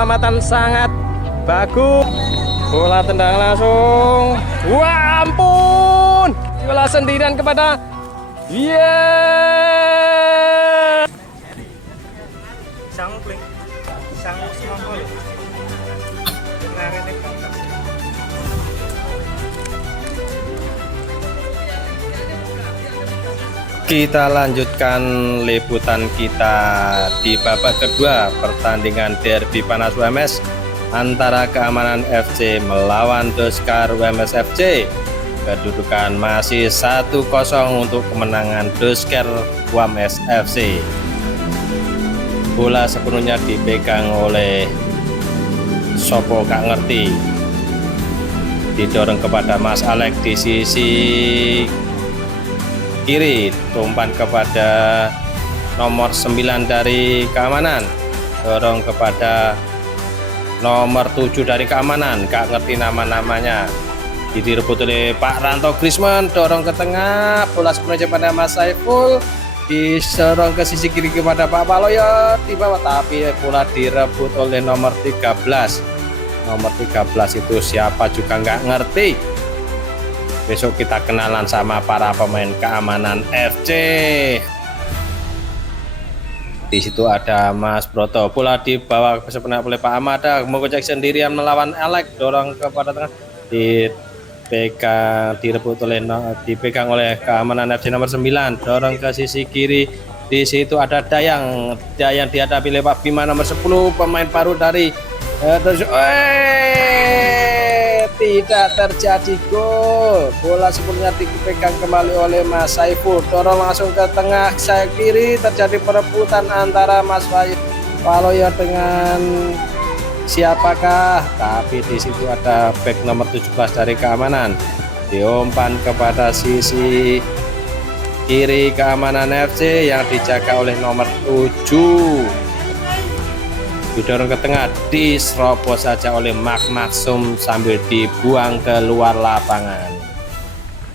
penyelamatan sangat bagus. Bola tendang langsung. Wah, ampun. Bola sendirian kepada Kita lanjutkan liputan kita di babak kedua pertandingan derby Panas WMS antara Keamanan FC melawan Doskar WMS FC. Kedudukan masih 1-0 untuk kemenangan Doskar WMS FC. Bola sepenuhnya dipegang oleh Sopo gak ngerti, didorong kepada Mas Alex di sisi kiri, umpan kepada nomor 9 dari Keamanan, dorong kepada nomor 7 dari Keamanan, gak ngerti nama-namanya, direbut oleh Pak Ranto Griezmann, dorong ke tengah, bola sepenuhnya pada Mas Saiful, diserong ke sisi kiri kepada Pak Paloyo di bawah, tapi bola direbut oleh nomor 13. Nomor 13 itu siapa juga nggak ngerti. Besok kita kenalan sama para pemain Keamanan FC. Di situ ada Mas Broto, bola dibawa sepenuhnya oleh Pak Amada, mengocek sendirian melawan Alex, dorong kepada tengah, dipegang oleh Keamanan FC nomor 9, dorong ke sisi kiri. Di situ ada Dayang dihadapi oleh Pak Bima nomor 10, pemain baru dari tidak terjadi gol. Bola sepenuhnya dipegang kembali oleh Mas Saiful, dorong langsung ke tengah sayap kiri, terjadi perebutan antara Mas Paloyo dengan siapakah, tapi di situ ada back nomor 17 dari Keamanan, diumpan kepada sisi kiri Keamanan FC yang dijaga oleh nomor 7, didorong ke tengah, diserobos saja oleh Maksum sambil dibuang ke luar lapangan.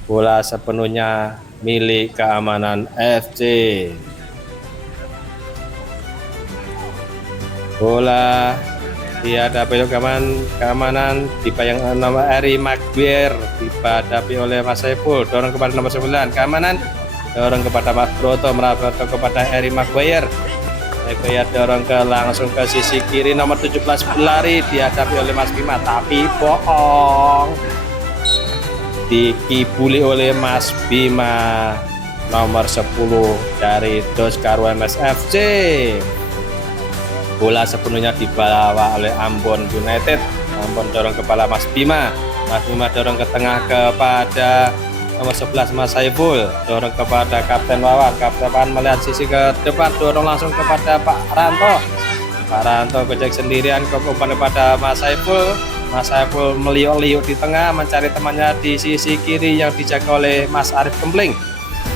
Bola sepenuhnya milik Keamanan FC. Bola dihadapi oleh Keamanan, dibayang nomor Eri Maguire, dihadapi oleh Mas Saiful, dorong kepada nomor 9 Keamanan, dorong kepada Mas Broto, merabot kepada Eri Maguire, dorong langsung ke sisi kiri, nomor 17 berlari, dihadapi oleh Mas Bima, tapi bohong, dikibuli oleh Mas Bima nomor 10 dari Doskar WMS FC. Bola sepenuhnya dibawa oleh Ambon United. Ambon dorong kepala Mas Bima. Mas Bima dorong ke tengah kepada nomor 11 Mas Saiful, dorong kepada Kapten Wawan. Kapten Wawan melihat sisi ke depan, dorong langsung kepada Pak Ranto. Pak Ranto gojek sendirian ke umpan kepada Mas Saiful. Mas Saiful meliuk-liuk di tengah mencari temannya di sisi kiri yang dijaga oleh Mas Arif Kempling.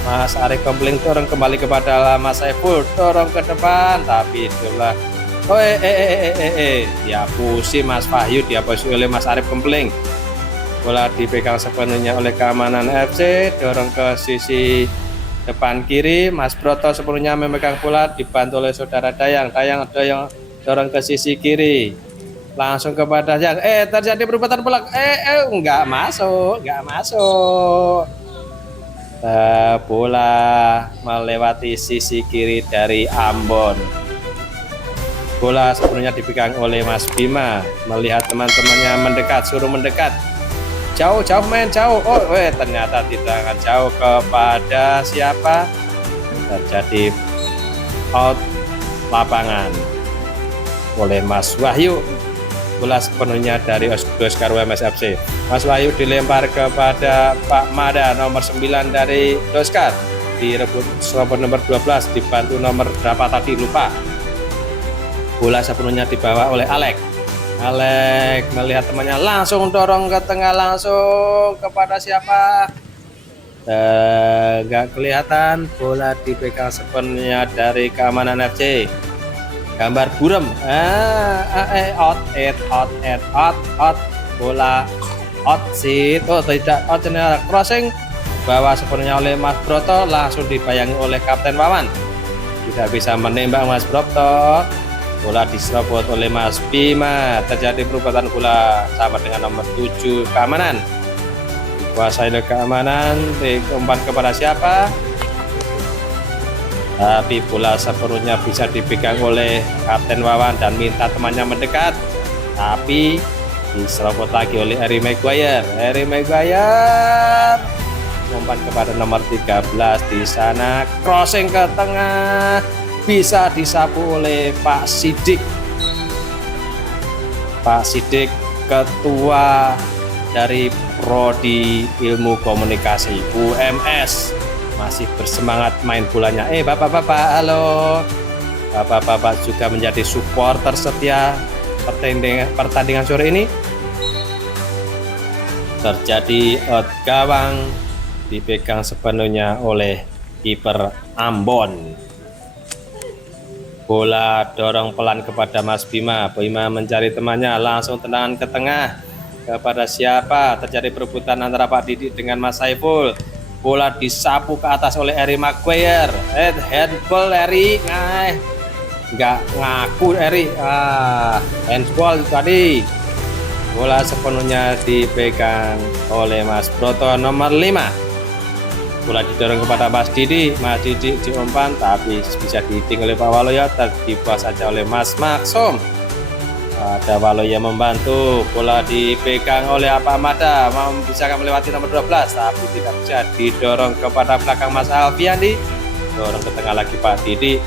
Mas Arif Kempling dorong kembali kepada Mas Saiful, dorong ke depan, tapi itulah dihapusi Mas Wahyu, dihapusi oleh Mas Arif Kempling. Bola dipegang sepenuhnya oleh Keamanan FC, dorong ke sisi depan kiri, Mas Broto sepenuhnya memegang bola, dibantu oleh saudara Dayang dorong ke sisi kiri, langsung kepada yang terjadi perbuatan bola, nggak masuk. Bola melewati sisi kiri dari Ambon. Bola sepenuhnya dipegang oleh Mas Bima, melihat teman-temannya mendekat, suruh mendekat. Jauh main jauh. Ternyata tidak jauh kepada siapa, terjadi out lapangan oleh Mas Wahyu. Bola sepenuhnya dari Doskar WMS FC. Mas Wahyu dilempar kepada Pak Mada nomor 9 dari Doskar, direbut nomor 12, dibantu nomor berapa tadi lupa. Bola sepenuhnya dibawa oleh Alex melihat temannya, langsung dorong ke tengah, langsung kepada siapa, nggak kelihatan. Bola dipegang sepenuhnya dari Keamanan FC, gambar burem, out, bola out seat, tidak out, crossing, bawa sepenuhnya oleh Mas Broto, langsung dibayangi oleh Kapten Wawan, tidak bisa menembak Mas Broto. Bola diserobot oleh Mas Bima. Terjadi perbuatan bola sama dengan nomor 7 keamanan. Dikuasai oleh keamanan. Diumpan kepada siapa? Tapi bola sepenuhnya bisa dipegang oleh Kapten Wawan dan minta temannya mendekat. Tapi diserobot lagi oleh Harry Maguire. Harry Maguire umpan kepada nomor 13 di sana. Crossing ke tengah. Bisa disapu oleh Pak Sidik. Pak Sidik, ketua dari Prodi Ilmu Komunikasi UMS, masih bersemangat main bolanya. Bapak-bapak, halo. Bapak-bapak juga menjadi supporter setia pertandingan sore ini. Terjadi out gawang dipegang sepenuhnya oleh kiper Ambon. Bola dorong pelan kepada Mas Bima. Bima mencari temannya, langsung tendangan ke tengah. Kepada siapa? Terjadi perebutan antara Pak Didik dengan Mas Saiful. Bola disapu ke atas oleh Harry Maguire. Handball Harry. Nggak ngaku Harry. Handball tadi. Bola sepenuhnya dipegang oleh Mas Broto nomor 5. Bola didorong kepada Mas Didi. Mas Didi diumpan tapi bisa dihitung oleh Pak Waloyo, terdibuat saja oleh Mas Maksum. Ada Waloyo membantu. Bola dipegang oleh Pak Mada, bisa melewati nomor 12 tapi tidak bisa. Didorong kepada belakang Mas Alfiandi. Dorong ke tengah lagi Pak Didi.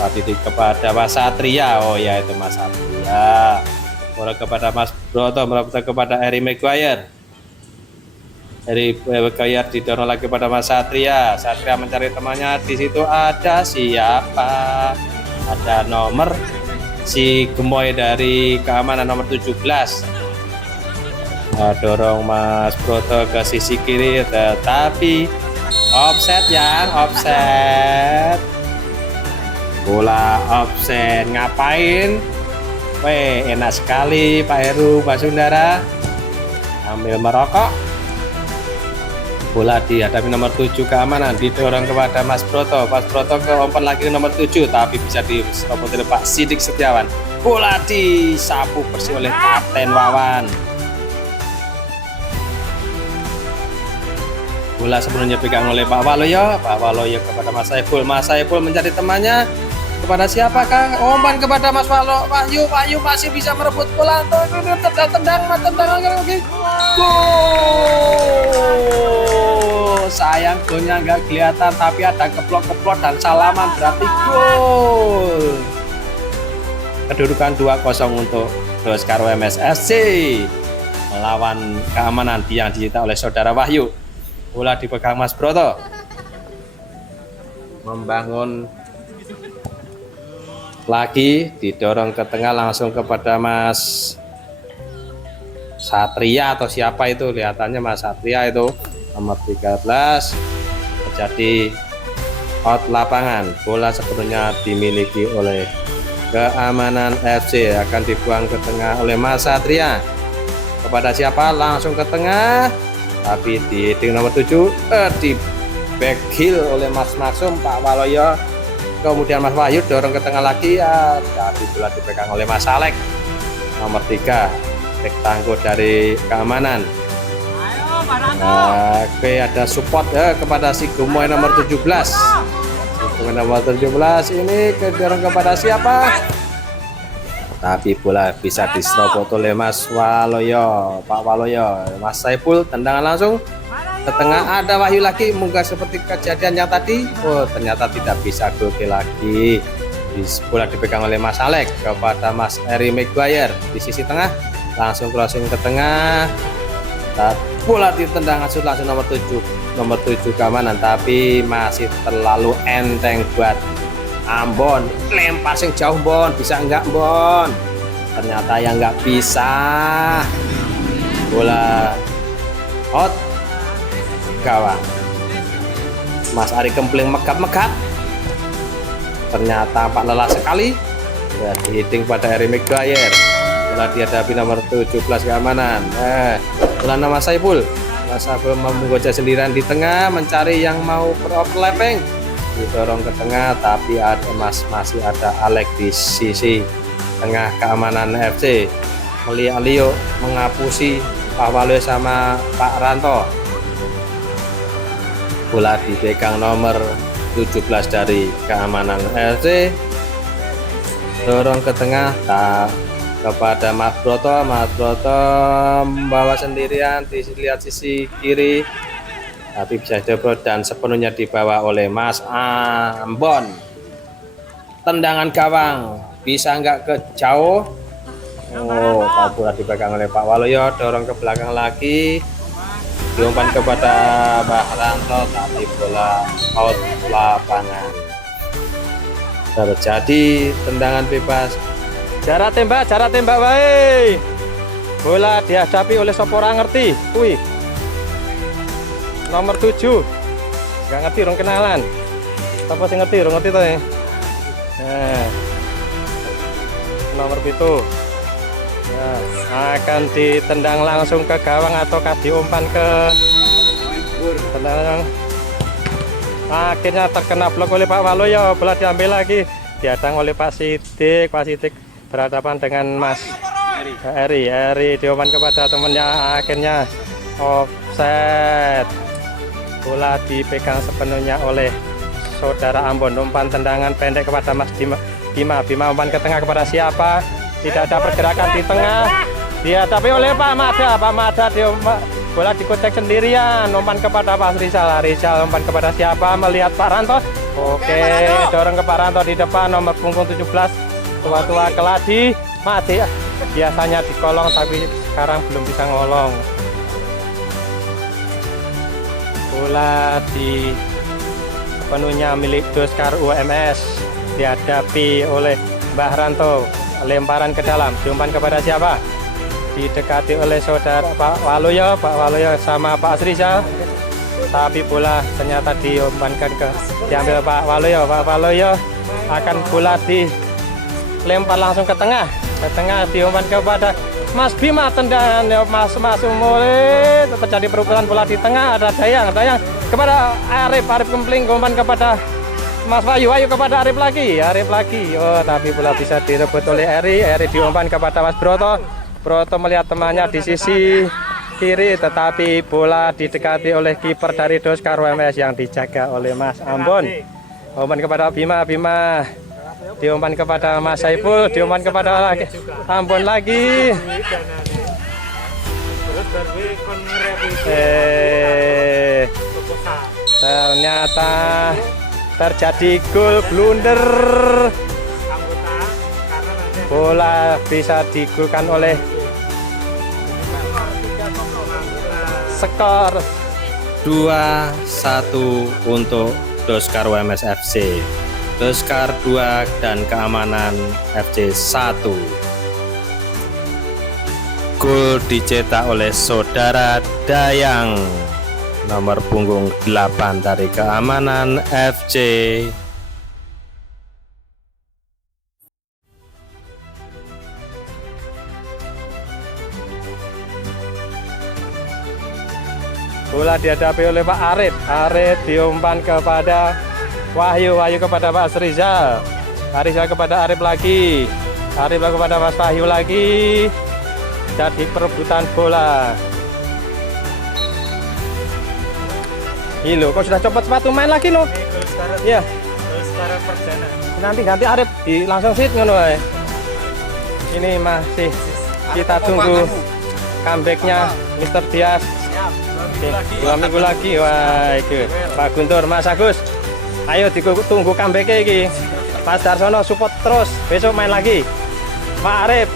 Pak Didi kepada Mas Satria. Oh ya, itu Mas Satria. Bola kepada Mas Broto, merebut kepada Harry Maguire. Dari Maguire didorong lagi pada Mas Satria. Satria mencari temannya. Di situ ada siapa? Ada nomor si Gemoy dari keamanan nomor 17. Dorong Mas Broto ke sisi kiri, tetapi offset yang offset. Bola offset. Ngapain? Enak sekali Pak Heru, Pak Sundara. Ambil merokok. Bola dihadapi nomor 7 keamanan, didorong kepada Mas Broto. Mas Broto ke umpan lagi nomor 7 tapi bisa diserobot oleh Pak Sidik Setiawan. Bola disapu bersih oleh Kapten Wawan. Bola sebelumnya pegang oleh Pak Waloyo. Pak Waloyo kepada Mas Saiful. Mas Saiful mencari temannya. Kepada siapakah? Umpan kepada Mas Wahyu. Wahyu masih bisa merebut bola. Tendang lagi. Gol! Sayang golnya nggak kelihatan, tapi ada keplok-keplok dan salaman, berarti gol. Kedudukan 2-0 untuk Doskar MSSC melawan keamanan yang disita oleh saudara Wahyu. Bola dipegang Mas Broto. Membangun lagi, didorong ke tengah langsung kepada Mas Satria atau siapa itu, kelihatannya Mas Satria itu nomor 13. Terjadi out lapangan. Bola sepenuhnya dimiliki oleh keamanan FC, akan dibuang ke tengah oleh Mas Satria. Kepada siapa? Langsung ke tengah tapi di nomor 7 di backheel oleh Mas Maksum, Pak Waloyo. Kemudian Mas Wahyu dorong ke tengah lagi, tapi bola dipegang oleh Mas Alek nomor 3, bek tangguh dari keamanan. Oke, ada support kepada si Gemoy nomor 17. Gemoy nomor 17 ini dorong kepada siapa? Tapi bola bisa diserobot oleh Mas Waloyo, Pak Waloyo. Mas Saiful tendangan langsung ke tengah, ada Wahyu lagi, munggah seperti kejadian yang tadi. Oh, ternyata tidak bisa gol lagi. Bola dipegang oleh Mas Alek kepada Mas Harry Maguire di sisi tengah, langsung crossing ke tengah. Bola ditendang langsung nomor 7 keamanan, tapi masih terlalu enteng buat Ambon. Lempar sing jauh, Bon, bisa enggak, Bon? Ternyata yang enggak bisa. Bola out gawang. Mas Ari Kempling megap-megap, ternyata tampak lelah sekali. Sudah dihitung pada Harry Maguire. Bola dihadapi nomor 17 keamanan. Bola nama Saiful. Mas Saiful menggoda sendirian di tengah, mencari yang mau beroperlepeng. Didorong ke tengah, tapi masih ada Alek di sisi tengah keamanan FC melihat Leo mengapusi Pak Waluyo sama Pak Ranto. Bola dipegang nomor 17 dari keamanan FC, dorong ke tengah kepada Mas Broto. Mas Broto membawa sendirian, dilihat sisi kiri tapi bisa diobrol dan sepenuhnya dibawa oleh Mas Ambon. Tendangan gawang, bisa nggak ke jauh? Oh, bola dipegang oleh Pak Waluyo, dorong ke belakang lagi, diumpan kepada Mbah Ranto, tapi bola out lapangan. Terjadi tendangan bebas. Jarak tembak wae. Bola dihadapi oleh sopora ngerti, kuwi. Nomor 7. Enggak ngerti rong kenalan. Apa sih ngerti, rong ngerti to ya? Nah. Nomor 7. Nah, akan ditendang langsung ke gawang ataukah diumpan ke tendang. Akhirnya terkena blok oleh Pak Waluyo, bola diambil lagi, dihadang oleh Pak Sidik. Pak Sidik berhadapan dengan Mas Eri diumpan kepada temannya, akhirnya offset. Bola dipegang sepenuhnya oleh saudara Ambon. Umpan tendangan pendek kepada Mas Bima umpan ke tengah kepada siapa? Tidak ada pergerakan di tengah, dihadapi oleh Pak Mada. Bola dikocek sendirian, umpan kepada Pak Rizal umpan kepada siapa? Melihat Pak Ranto. Oke, dorong ke Pak Ranto di depan, nomor punggung 17, tua keladi. Mati, biasanya dikolong tapi sekarang belum bisa ngolong. Bola di sepenuhnya milik Doskar UMS, dihadapi oleh Mbah Ranto. Lemparan ke dalam, diumpan kepada siapa? Didekati oleh saudara Pak Waluyo sama Pak Rizal, tapi bola ternyata diumpankan diambil Pak Waluyo. Akan bola dilempar langsung ke tengah diumpan kepada Mas Bima, tendangan Mas mulai terjadi perubahan bola di tengah, ada Dayang kepada Arif Kempling, umpan kepada Mas Wahyu kepada Arif lagi. Oh, tapi bola bisa direbut oleh Eri diumpan kepada Mas Broto melihat temannya di sisi kiri, tetapi bola didekati oleh kiper dari Doskar UMS yang dijaga oleh Mas Ambon. Umpan kepada Bima diumpan kepada Mas Saiful, diumpan kepada Ambon lagi. Ternyata terjadi gol blunder. Bola bisa digolkan oleh skor 2-1 untuk Doskar UMS FC. Doskar 2 dan Keamanan FC 1. Gol dicetak oleh saudara Dayang, nomor punggung 8 dari Keamanan FC. Bola dihadapi oleh Pak Arif diumpan kepada Wahyu kepada Pak Rizal kepada Arif lagi kepada Mas Wahyu lagi. Jadi perebutan bola. Hilo, kok sudah copot sepatu main lagi lo? Iya. Sekarang perdana. Nanti ganti Arif langsung sit ngono ae. Ini masih kita tunggu comebacknya Mr. Dias. Oke, 2 minggu lagi. Wah, itu Pak Guntur, Mas Agus. Ayo ditunggu comeback-nya iki. Mas Darsono support terus. Besok main lagi. Pak Arif.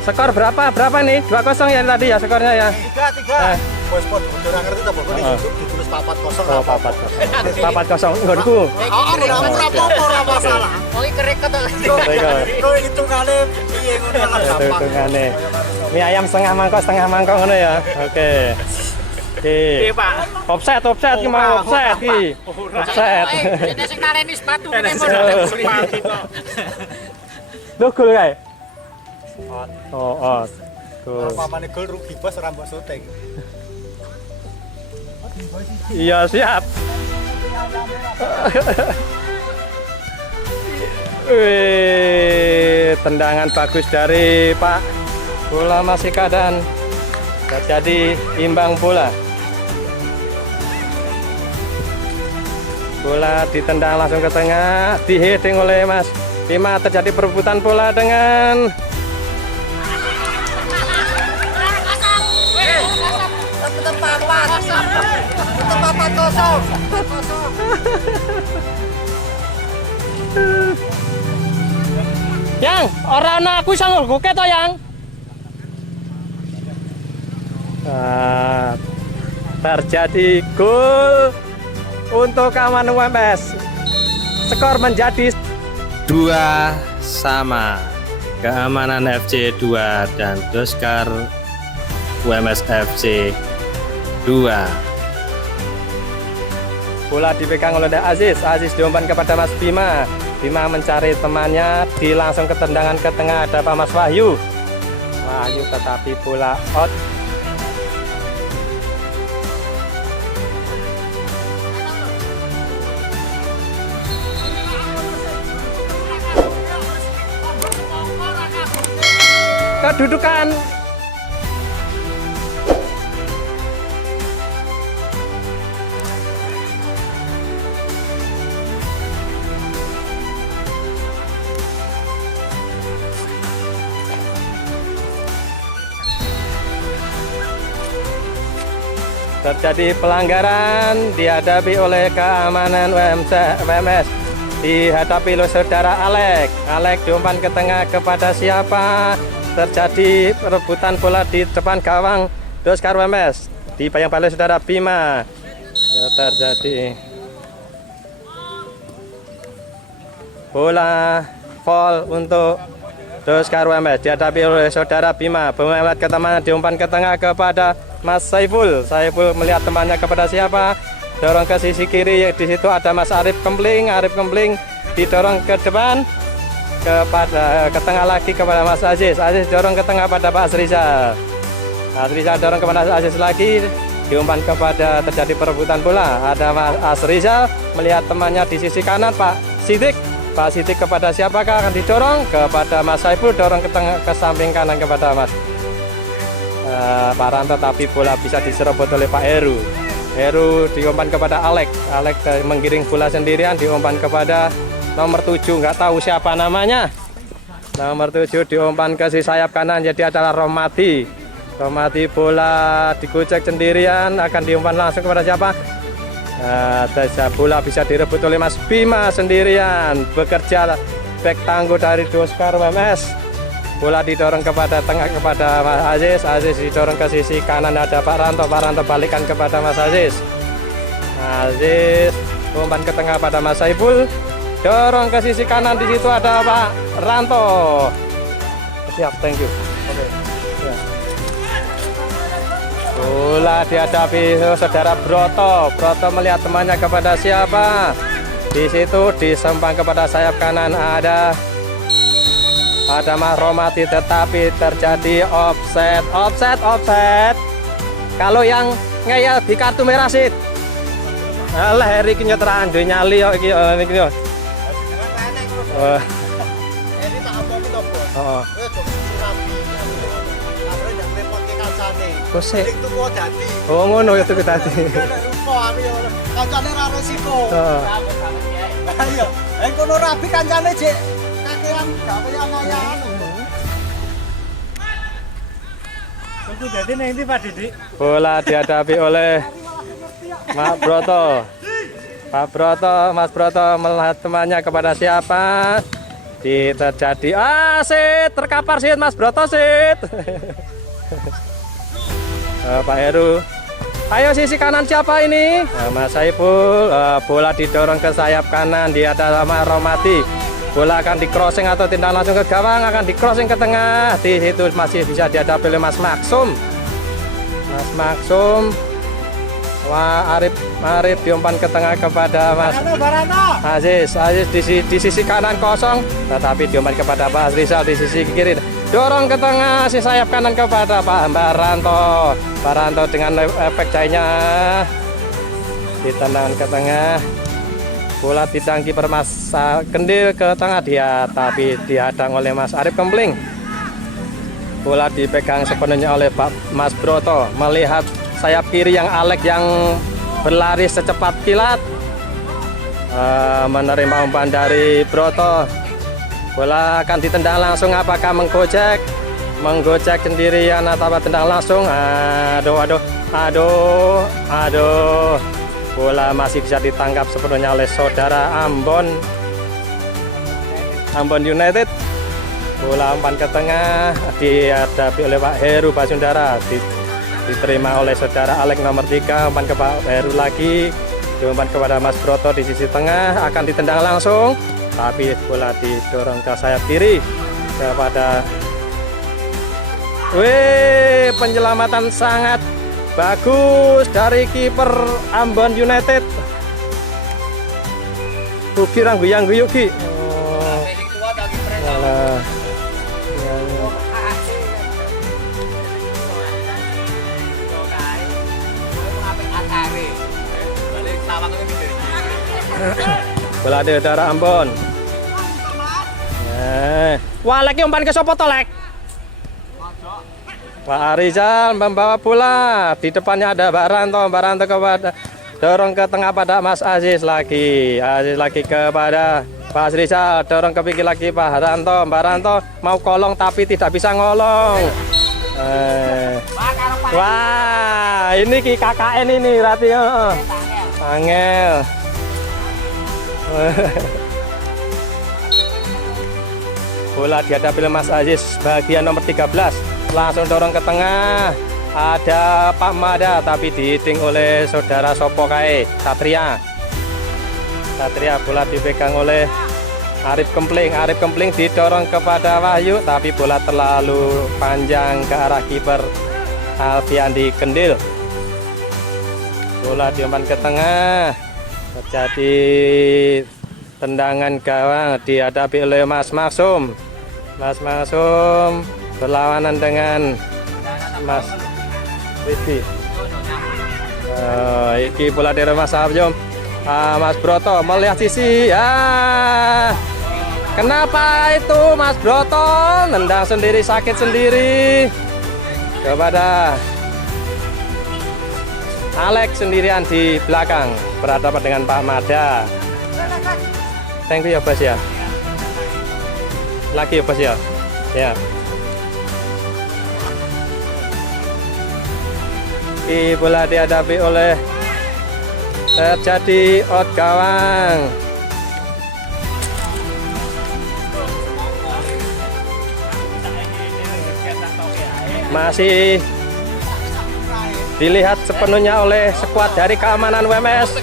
Skor berapa nih? 2-0 ya tadi ya skornya ya. 3. Bos udah ngerti ta, pokoknya ditulis 4-0. Oh, 4-0 nggonku. Ora masalah. Oh, iki kereket to. Kok hitungane piye ngono lah gampang. Hitungane. Mie ayam setengah mangkok ngono ya. Oke. Oke. Pak. Offset ki mau offset ki. Offset. Dene sing nareni sepatu kene sepatu kok. Lho gol kae. Oh. Gol. Pamane gol rugi bos ora mbok syuting. Iya siap. Wih, tendangan bagus dari Pak. Bola masih keadaan terjadi imbang bola. Bola ditendang langsung ke tengah, diheading oleh Mas Bima. Terjadi perebutan bola dengan Yang orang aku sang goket to yang. Terjadi gol untuk Keamanan UMS. Skor menjadi 2-2. Keamanan FC 2 dan Doskar UMS FC 2. Bola dipegang oleh Aziz. Aziz diumpan kepada Mas Bima. Bima mencari temannya, langsung ke tendangan ke tengah, ada Pak Mas Wahyu. Wahyu tetapi bola out. Kedudukan terjadi pelanggaran dihadapi oleh Keamanan UMS, dihadapi oleh saudara Alek. Alek diumpan ke tengah kepada siapa? Terjadi perebutan bola di depan gawang Doskar UMS, dibayang oleh saudara Bima. Ya, terjadi bola foul untuk Doskar UMS, dihadapi oleh saudara Bima. Melihat ke teman, diumpan ke tengah kepada Mas Saiful. Saiful melihat temannya kepada siapa? Dorong ke sisi kiri. Di situ ada Mas Arif Kempling. Arif Kempling didorong ke depan ke tengah lagi kepada Mas Aziz. Aziz dorong ke tengah pada Pak Asrizal. Asrizal dorong kepada Aziz lagi. Diumpan kepada, terjadi perebutan bola. Ada Mas Asrizal melihat temannya di sisi kanan Pak Sidik. Pak Sidik kepada siapakah akan didorong? Kepada Mas Saiful, dorong ke tengah ke samping kanan kepada Mas Paranto, tapi bola bisa diserobot oleh Pak Heru. Heru diumpan kepada Alek. Alek menggiring bola sendirian, diumpan kepada nomor 7, nggak tahu siapa namanya. Nomor 7 diumpan ke si sayap kanan, jadi adalah Romati. Romati bola digocek sendirian, akan diumpan langsung kepada siapa? Bola bisa direbut oleh Mas Bima sendirian. Bekerja back tangguh dari Doskar UMS. Bola didorong kepada tengah kepada Mas Aziz. Aziz didorong ke sisi kanan, ada Pak Ranto. Pak Ranto balikan kepada Mas Aziz. Aziz umpan ke tengah pada Mas Saiful. Dorong ke sisi kanan, di situ ada Pak Ranto. Siap, thank you. Oke. Ya. Bola dihadapi saudara Broto. Broto melihat temannya kepada siapa? Di situ disempang kepada sayap kanan ada Mas Romati, tetapi terjadi offset. Kalau yang ngeyel di kartu merah sih. Alah Heri ki nyetraan nyali kok iki niki yo. Heri tak omong to, Bos. Heeh. Kowe aja rapi. Akhire ndak repotke kancane. Kok sik. Sing tuku dadi. Oh ngono ya tuku tadi. Nek rupa aku yo kancane ra resiko. Heeh. Ayo, kono rapi kancane jek kakean gak kaya ngayan. Tentu jadi nanti Pak Didik. Bola dihadapi oleh Mas Broto. Mas Broto melihat temannya kepada siapa? Terjadi sit, terkapar sit Mas Broto sit. Pak Heru. Ayo sisi kanan siapa ini? Mas Saiful. Bola didorong ke sayap kanan, dia ada Mas Romati. Bola akan di crossing atau tindak langsung ke gawang, akan di crossing ke tengah. Di situ masih bisa dihadapi oleh Mas Maksum. Wah, Arif diumpan ke tengah kepada Mas Aziz. Di sisi kanan kosong, tetapi diumpan kepada Pak Rizal di sisi kiri. Dorong ke tengah si sayap kanan kepada Pak Baranto. Baranto dengan efek jahitnya Ditendangan ke tengah. Bola ditendang kiper Mas Kendil ke tengah dia, tapi dihadang oleh Mas Arif Kempling. Bola dipegang sepenuhnya oleh Mas Broto. Melihat sayap kiri yang Alek yang berlari secepat kilat. Menerima umpan dari Broto. Bola akan ditendang langsung, apakah menggojek? Menggojek sendirian atau tendang langsung? Aduh. Bola masih bisa ditangkap sepenuhnya oleh saudara Ambon United. Bola umpan ke tengah, dihadapi oleh Pak Heru Basundara, diterima oleh saudara Alek nomor 3. Umpan ke Pak Heru lagi, diumpan kepada Mas Broto di sisi tengah, akan ditendang langsung, tapi bola didorong ke sayap kiri kepada penyelamatan sangat bagus dari kiper Ambon United. Rugi rangguyang guyuk Ki. Bola di udara Ambon. Walek umpan ke sopo tolek. Pak Arizal membawa bola, di depannya ada Baranto kepada dorong ke tengah pada Mas Aziz lagi kepada Pak Arizal, dorong ke pinggir lagi Pak Baranto mau kolong tapi tidak bisa ngolong. Wah, ini KKN ini berarti angel. Bola dihadapi oleh Mas Aziz bagian nomor 13. Langsung dorong ke tengah, ada Pak Mada tapi dihitung oleh saudara Sopo kae Satria. Bola dipegang oleh Arif Kempling didorong kepada Wahyu, tapi bola terlalu panjang ke arah kiper Alfiandi Kendil. Bola diumpan ke tengah, terjadi tendangan gawang, dihadapi oleh Mas Maksum berlawanan dengan Mas Rizky. Iki bola dari Mas Arjom. Mas Broto melihat sisi. Kenapa itu Mas Broto nendang sendiri, sakit sendiri kepada Alek sendirian di belakang, berhadapan dengan Pak Mada. Thank you ya Bos ya. Lagi ya Bos ya. Ya. Bola dihadapi oleh terjadi out gawang. Masih dilihat sepenuhnya oleh skuad dari keamanan WMS,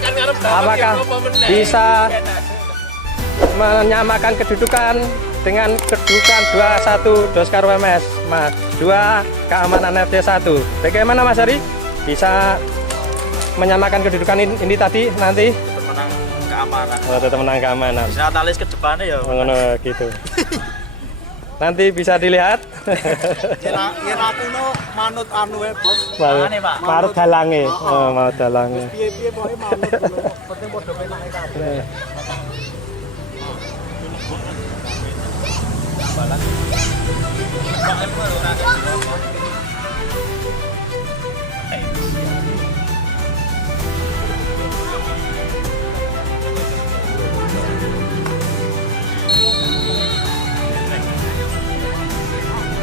apakah bisa menyamakan kedudukan dengan kedudukan 2-1 Doskar WMS 2 keamanan FC 1. Bagaimana Mas Ari? Bisa menyamakan kedudukan ini tadi nanti? Tetap menang keamanan. Tetap menang keamanan. Bisa talis ke depannya ya. Gitu. Nanti bisa dilihat. Yen aku no manut anu Bos. Manut dalange. Manut dalange. Piye-piye pokoke manut penting padha penake kabeh.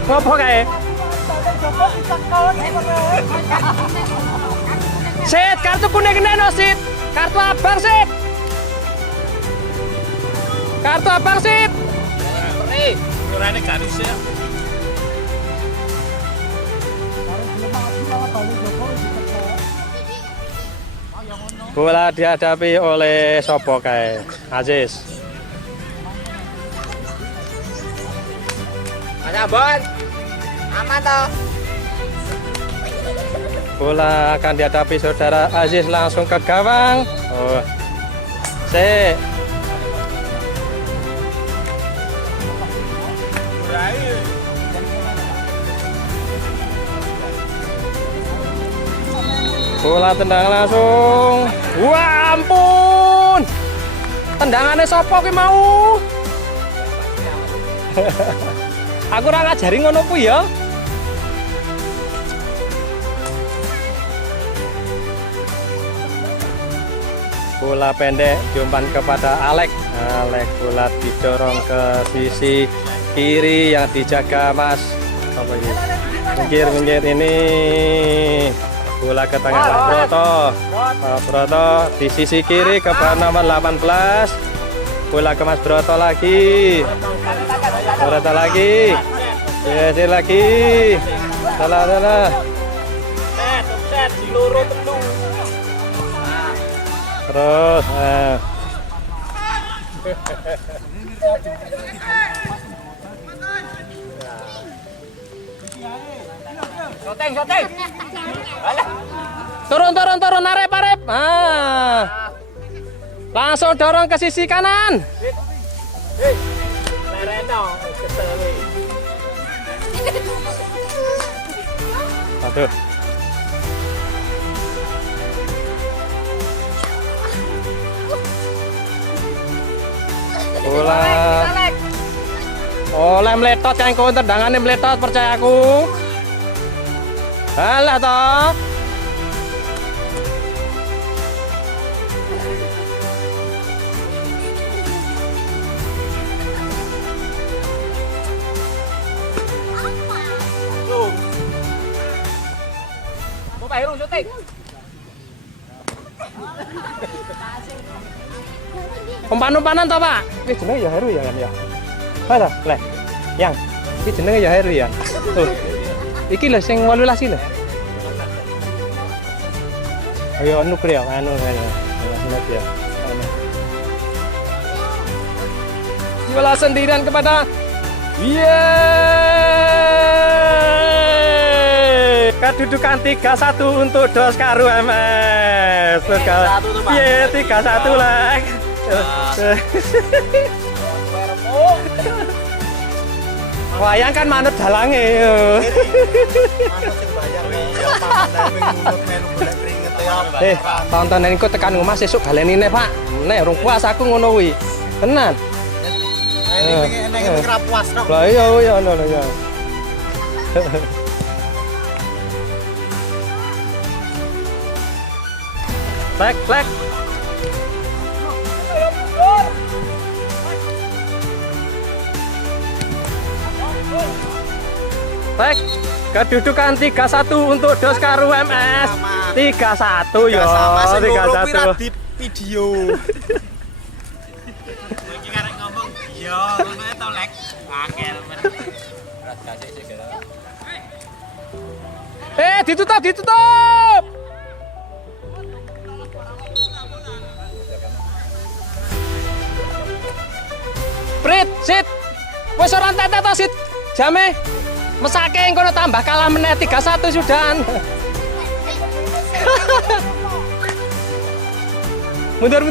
Ngopo kae? Sit, kartu kuning neno sit. Kartu abang sit. Kartu abang sit. Kurangnya garis ya. Bola dihadapi oleh Sopo kae Aziz. Mas Ambon, aman toh? Bola akan dihadapi saudara Aziz langsung ke gawang. Bola tendang langsung. Wah, ampun. Tendangannya sopo ki mau? Aku ora ngajari ngono kuwi ya. Bola pendek diumpan kepada Alek. Alek bola didorong ke sisi kiri yang dijaga Mas. Apa ini? Minggir ini. Bola ke tengah Pak Broto. Pak Broto di sisi kiri ke nomor 18. Bola ke Mas Broto lagi. Broto lagi. Jadi lagi. Salah. Set di loro telu. Terus. Syuting. Turun, arep. Langsung dorong ke sisi kanan. Lereno kesel kowe. Aduh. Bola. Oleh meletot kan kau tendangannya meletot percaya aku. Alah toh. Mau Pak Heru syuting. Umpan-umpanan toh Pak. Ini jenenge ya Heru ya kan ya. Halo, leh. Yang ini jenenge ya Heru ya. Tuh. Iki lho sing 18 iki lho. Ayo anu ya, anu ya. Bola sendirian kepada kedudukan 3-1 untuk Dos Karu MS. Iya, 3-1 lah. Wayang kan manut dalange yo. Manut sing bayar ya manut melu golek keringet ya. Tontonan iku tekan omah sesuk galenine, Pak. Nek urung puas aku ngono kuwi. Tenan. Ini pengen ora puas kok. Lah iya ngono ya. Lek. Baik, kedudukan 3-1 untuk Dos Karu MS. 3-1 ya. Sama sing loro 3-1. di video. Iki karek ngomong iya, ngono to lek. Angel men. Ditutup. Prit, sit. Wis ora entek to sit. Jame. Mesake engko tambah kalah meneh 3-1 sudahan. Mundur.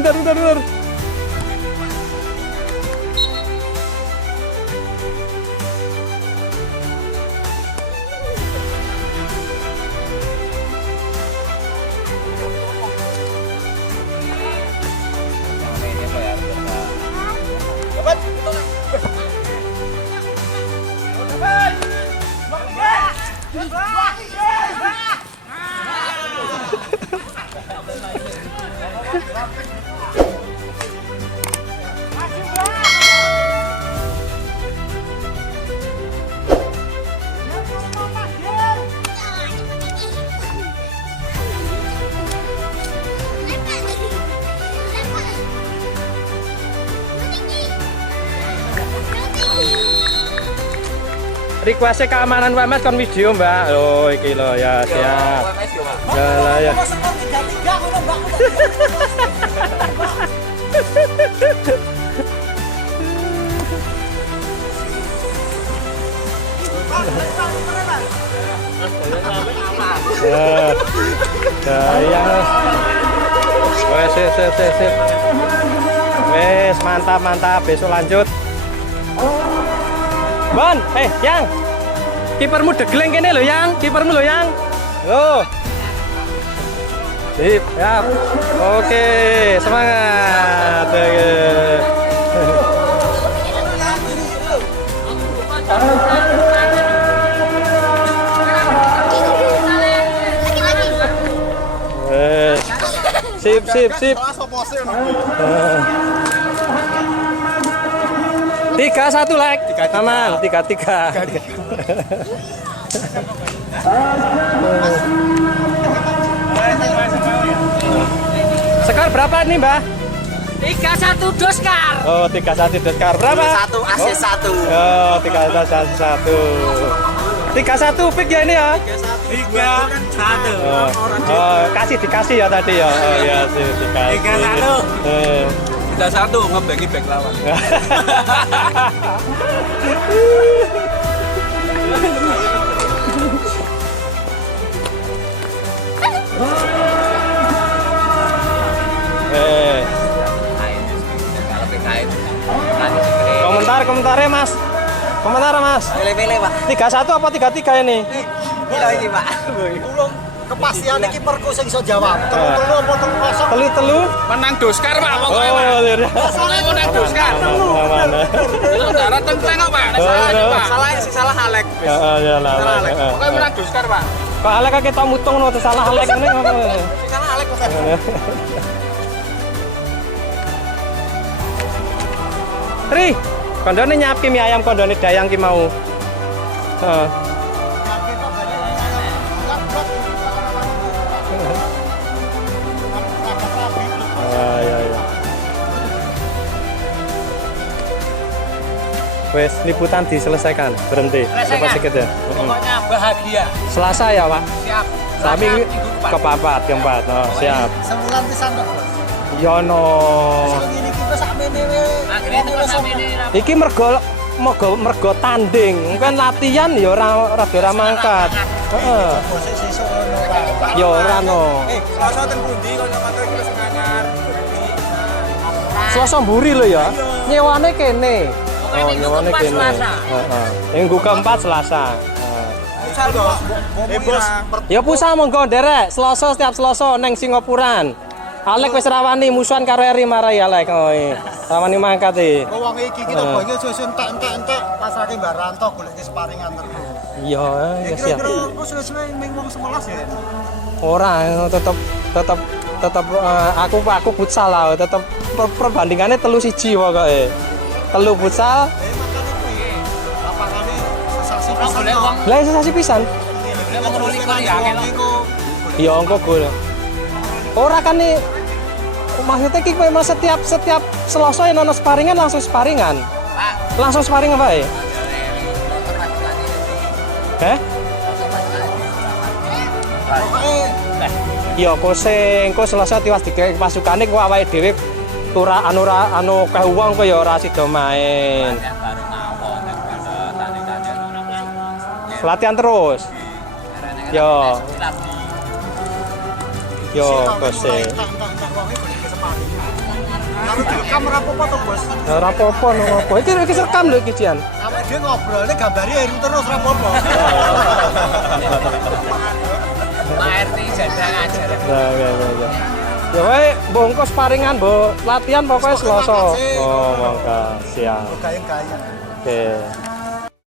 Request keamanan WMS kon video Mbak. Oh iki lho ya siap. Ya lah ya. Mas skor 3-3 ngono Mbak. Ya. Wes sip. Wes mantap. Besok lanjut. Bon, Yang. Kipermu degleng kene lho, Yang. Kipermu lho, Yang. Loh. Sip, siap. Oke, semangat. Oke. Sip, sip, sip. 3-1 lek. Aman, 3-3. Skor berapa nih, Mbak? 3-1 Doskar. Oh, 3-1 Doskar. Berapa? 1 asis 1. Oh, 3-1. 3-1 pick ya ini ya? 3-1. Oh, dikasih ya tadi ya. Oh ya, sih dikasih. 3-1 ngebagi back lawan. Komentarnya Mas. Mas. Pilih-pilih, Pak. 3-1 apa 3-3 ini? Gila iki, Pak. Ulung kepastian iki kiperku sing iso jawab. Telu apa telu kosong? Telu. Menang Doskar, Pak. Oh, iya. Menang Doskar. Mana? Saudara tengkleng kok, Pak. Salah, Pak. Salah Alek. Ya lah. Salah Alek. Pokoknya menang Doskar, Pak. Kok Alek kok kita mutung no salah Alek ngene ngono. Salah Alek kok. Tri, kondone nyapki mie ayam kondone dayang ki mau. Heeh. Ya. Wes, liputan diselesaikan, berhenti. Coba sedikit ya. Pokoknya bahagia. Selasa ya, Pak? Siap. Kami Selasa, keempat. Oh, siap. Sebulan pisan kok, Bos. Yono. Ngene iki wis sakmene Akhirnya terus samene. Iki mergo tanding. Kan latihan ya ora mangkat. Heeh. Bos sesuk ngono, Pak. Ya ora no. Selasa teng pundi kanca-kanca iki wis nganyar. Selasa mburi lho ya. Nyewane kene. Oh, nyewane kene. Heeh. Minggu keempat Selasa. Pusat kok. Bos. Ya pusat monggo nderek. Selasa setiap Selasa neng Singapuran. Alek wis rawani musuhan karo Eri marai Alek. Oh, rawani mangkat iki. Wong iki kita banyak susun entek pasrake Mbak Ranto golek sparingan terus. Iya, ya siap. Kira-kira suwe-suwe ning wong 11 ya. Ora, tetep aku futsal lah, tetep perbandingannya 3-1 pokoke. 3 futsal. Makane kuwi lapangane sensasi pisan. Lah sensasi pisan. Ya engko gol. Ora kan nih maksudnya ki memang setiap Selasa yang ono sparingan langsung sparingan. Langsung sparingan Pak. Ya engko Selasa tiwas dikek pasukane kok awake dhewe anu keh wong kok ya ora sida main. Latihan terus. Yo kose. Kalau direkam rapopo to, Bos? Ora apa-apa no apa. Iki rekam lho iki Cian. Sampe dia ngobrolnya gambari Heru terus rapopo. Pak RT jadang ajar. Ya. Ya wae bongkos paringan, Bu. Latihan pokoknya Selasa. Oh, monggo. Siap. Gayeng-gayeng. Oke.